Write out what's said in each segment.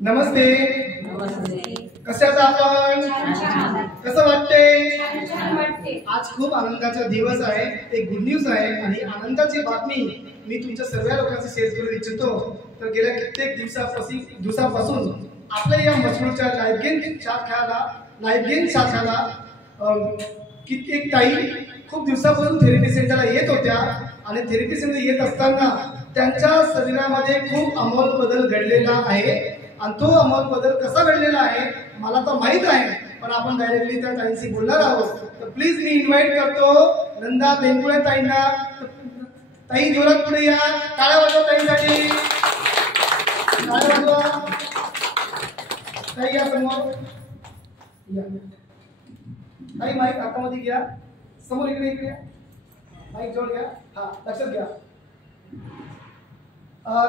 नमस्ते. कसे आहात आपण? कसं वाटते? आज खूप आनंदाचा दिवस आहे. एक गुड न्यूज आहे आणि आनंदाची बातमी मी तुमच्या सर्व लोकांशी शेअर करू इच्छितो. तर गेल्या कित्येक दिवसापासून आपल्या या मसरूळच्या लाईफ गेन शाखाला कित्येक ताई खूप दिवसापासून थेरपी सेंटरला येत होत्या आणि थेरपी सेंटर येत असताना त्यांच्या शरीरामध्ये खूप अमोल बदल घडलेला आहे. आणि तो अमोल बदल कसा घडलेला आहे मला तर माहित आहे, पण आपण डायरेक्टली त्या ताईंशी बोलणार आहोत. तर प्लीज मी इन्व्हाइट करतो नंदा बेंगुळे ताईंना. ताई जोरात पुढे या. टाळ्या वाजवा ताईंसाठी. टाळ्या वाजवा. ताई या समोर या. ताई माईक हातामध्ये घ्या. समोर इकडे या. माईक जवळ घ्या. हा लक्षात घ्या.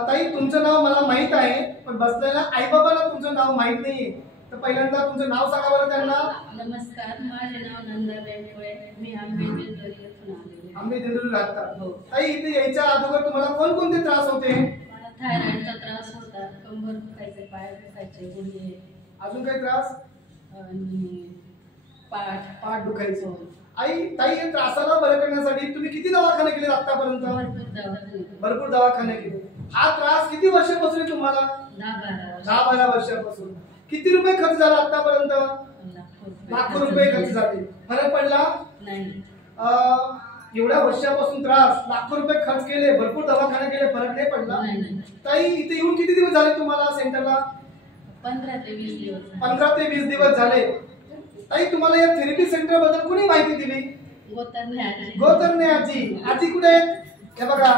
ताई तुमचं नाव मला माहित आहे, पण बसलेल्या आई बाबांना तुमचं नाव माहित नाहीये. तर पहिल्यांदा तुमचं नाव सांगा बरं त्यांना. नमस्कार, माझे नाव नंदा बेंगुळे. मी आंबेजोगाई येथून आलेले. आंबेजोगाई राहतात. ताई इथे यायच्या अगोदर तुम्हाला कोणकोणते त्रास होते? मला थायरॉइडचा त्रास होता, कंबर दुखायचे, पाय दुखायचे, गुडघे. अजून काही त्रास? आणि पाठ दुखायचं. ताई या त्रासाला बरं करण्यासाठी तुम्ही किती दवाखाने केले आतापर्यंत? भरपूर दवाखाने केले. हा त्रास किती वर्षापासून तुम्हाला? 10-12 वर्षापासून. किती रुपये खर्च झाला आतापर्यंत? लाखो रुपये खर्च झाले. फरक पडला नाही. एवढ्या वर्षापासून त्रास, लाखो रुपये खर्च केले, भरपूर दवाखाने केले, फरक नाही पडला. ताई इथे येऊन किती दिवस झाले तुम्हाला सेंटरला? 15 ते 20 दिवस. 15 ते 20 दिवस झाले. ताई तुम्हाला या थेरपी सेंटर बद्दल कोणी माहिती दिली? गोतरणे आजी. आजी कुठे आहेत? हे बघा.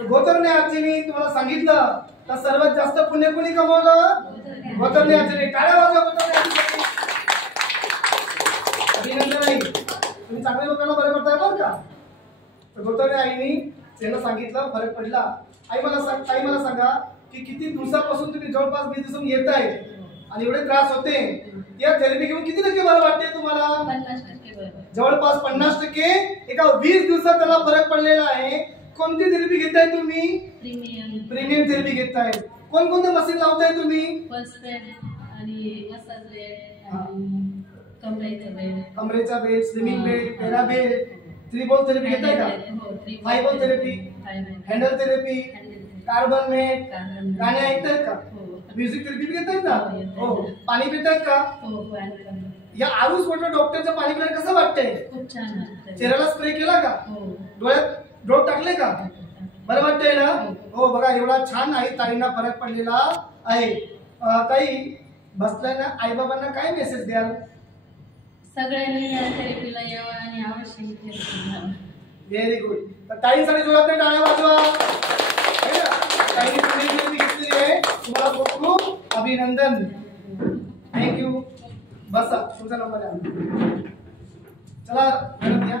गोतरणे आजीनी तुम्हाला सांगितलं तर सर्वात जास्त पुण्य कोणी कमवलं? गोतरणे आजीने. टाळ्या वाजवा गोतरणे आजीसाठी. अभिनंदन आई. तुम्ही चांगल्या लोकांना बरं करताय बरं का. तर गोतरणे आईनी त्यांना सांगितलं, फरक पडला. ताई मला सांगा की किती दिवसापासून तुम्ही जवळपास 20 दिवसांनी येत आहे आणि एवढे त्रास होते, या थेरपी घेऊन किती टक्के बरं वाटते तुम्हाला? 50% बरं. जवळपास 50%. एका 20 दिवसात त्याला फरक पडलेला आहे. कोणती थेरपी घेताय तुम्ही? प्रीमियम थेरपी घेताय. कोणकोणते मशीन लावताय तुम्ही? पल्स बेड आणि मसाज बेड आणि कमरेचा बेड, स्लिमिंग बेड, पेरा बेड. 3 बॉल थेरपी घेताय का? 5 ball therapy, handle therapy, carbon mat. गाणे ऐकतायत का? म्युझिक थेरपी घेतायत ना? हो. पाणी पितायत का? या आरुष वॉटर डॉक्टरचं पाणी पिण्यात कसं वाटतंय? खूप छान वाटतंय. चेहऱ्याला स्प्रे केला का? डोळ्यात ड्रॉप टाकले का? बरं वाटतंय ना? हो बघा एवढा छान आहे. ताईंना फरक पडलेला आहे. ताई बसल्याना आई बाबांना काय मेसेज द्याल? सगळ्यांनी या थेरपीला यावं आणि अवश्य व्हेरी गुड. तर ताईंसाठी जोरात टाळ्या वाजवा. ताईंनी थेरपी घेतलेली आहे. तुम्हाला खूप खूप अभिनंदन. थँक्यू. बसा. तुमचा नंबर द्या. चला मॅडम या.